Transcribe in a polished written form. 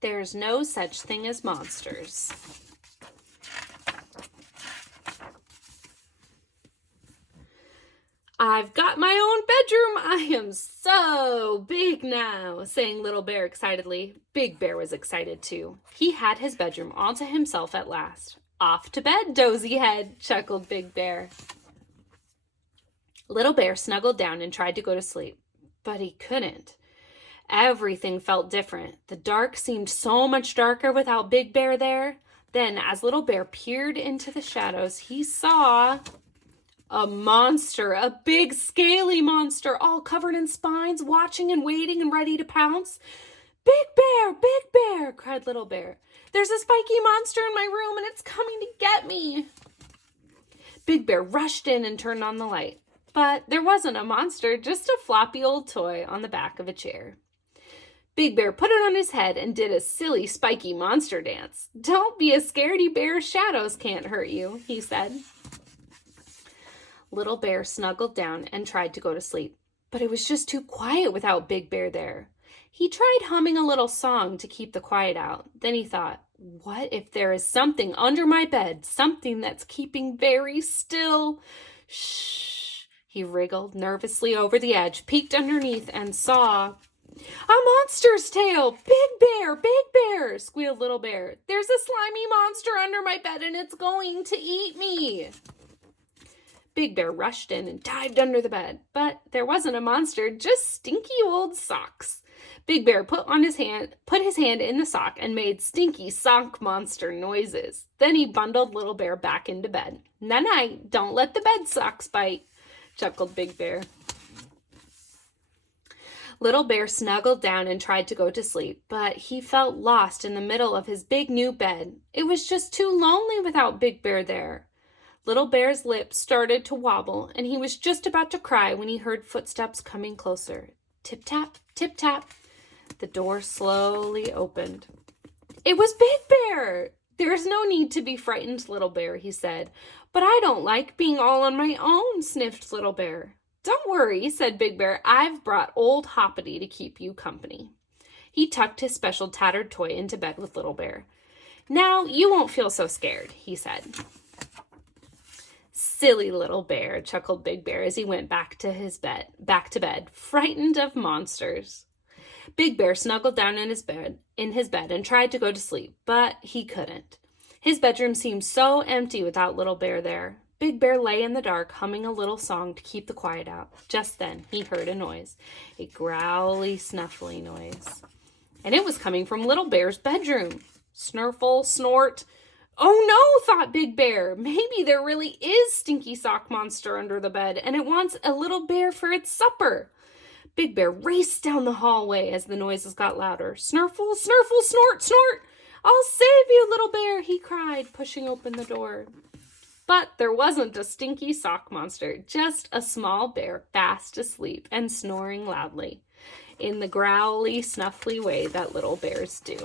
There's no such thing as monsters. I've got my own bedroom. I am so big now, sang Little Bear excitedly. Big Bear was excited too. He had his bedroom all to himself at last. Off to bed, dozy head, chuckled Big Bear. Little Bear snuggled down and tried to go to sleep, but he couldn't. Everything felt different. The dark seemed so much darker without Big Bear there. Then, as Little Bear peered into the shadows, he saw a monster, a big scaly monster, all covered in spines, watching and waiting and ready to pounce. Big Bear, cried Little Bear. There's a spiky monster in my room and it's coming to get me. Big Bear rushed in and turned on the light. But there wasn't a monster, just a floppy old toy on the back of a chair. Big Bear put it on his head and did a silly, spiky monster dance. Don't be a scaredy bear, shadows can't hurt you, he said. Little Bear snuggled down and tried to go to sleep, but it was just too quiet without Big Bear there. He tried humming a little song to keep the quiet out. Then he thought, what if there is something under my bed, something that's keeping very still? Shh! He wriggled nervously over the edge, peeked underneath, and saw a monster's tail! Big Bear, squealed Little Bear. There's a slimy monster under my bed and it's going to eat me. Big Bear rushed in and dived under the bed, but there wasn't a monster, just stinky old socks. Big Bear put his hand in the sock and made stinky sock monster noises. Then he bundled Little Bear back into bed. Night-night, don't let the bed socks bite, chuckled Big Bear. Little Bear snuggled down and tried to go to sleep, but he felt lost in the middle of his big new bed. It was just too lonely without Big Bear there. Little Bear's lips started to wobble, and he was just about to cry when he heard footsteps coming closer. Tip-tap, tip-tap. The door slowly opened. It was Big Bear! There is no need to be frightened, Little Bear, he said. But I don't like being all on my own, sniffed Little Bear. Don't worry, said Big Bear. I've brought old Hoppity to keep you company. He tucked his special tattered toy into bed with Little Bear. Now you won't feel so scared, he said. Silly Little Bear, chuckled Big Bear as he went back to bed, frightened of monsters. Big Bear snuggled down in his bed and tried to go to sleep, but he couldn't. His bedroom seemed so empty without Little Bear there. Big Bear lay in the dark, humming a little song to keep the quiet out. Just then, he heard a noise, a growly, snuffly noise. And it was coming from Little Bear's bedroom. Snurfle, snort. Oh no, thought Big Bear. Maybe there really is Stinky Sock Monster under the bed, and it wants a little bear for its supper. Big Bear raced down the hallway as the noises got louder. Snurfle, snurfle, snort, snort. I'll save you, Little Bear, he cried, pushing open the door. But there wasn't a stinky sock monster, just a small bear fast asleep and snoring loudly, in the growly, snuffly way that little bears do.